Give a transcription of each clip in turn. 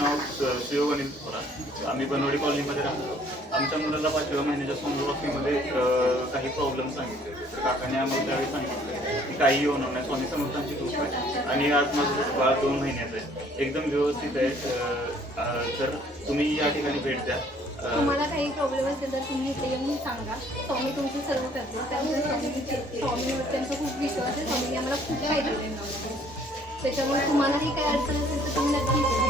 नाव स- शिवगणित थोरात आम्ही बनवडी कॉलनीमध्ये राहतो. आमच्या मुलाला पाचव्या महिन्याच्या सोनोग्राफीमध्ये काही प्रॉब्लेम सांगितले. तर काकाने आम्हाला त्यावेळी सांगितलं की काही होणार नाही. स्वामी समर्थांची कृपा आहे. आणि आज माझं बाळ दोन महिन्याचं आहे. एकदम व्यवस्थित आहे. तर तुम्ही या ठिकाणी भेट द्या. तुम्हाला काही प्रॉब्लेम असेल तर तुम्ही इथे येऊन सांगा. स्वामी तुमचं सर्व करतो. त्यामुळे स्वामी स्वामीवर त्यांचा खूप विश्वास आहे. स्वामीने आम्हाला खूप काही दिलं आहे त्याच्यामुळे तुम्हालाही काही अडचण असेल तर तुम्ही नक्की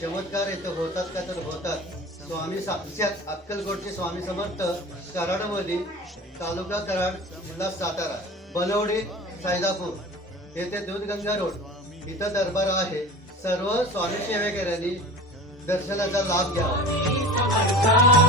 चमत्कार इथं होतात का तर होतात. स्वामी साक्षात अक्कलकोटचे स्वामी समर्थ कराडमध्ये तालुका कराड जिल्हा सातारा बनवडी सायदापूर येथे दूधगंगा रोड. इथं दरबार आहे. सर्व स्वामी सेवेकऱ्यांनी दर्शनाचा लाभ घ्यावा.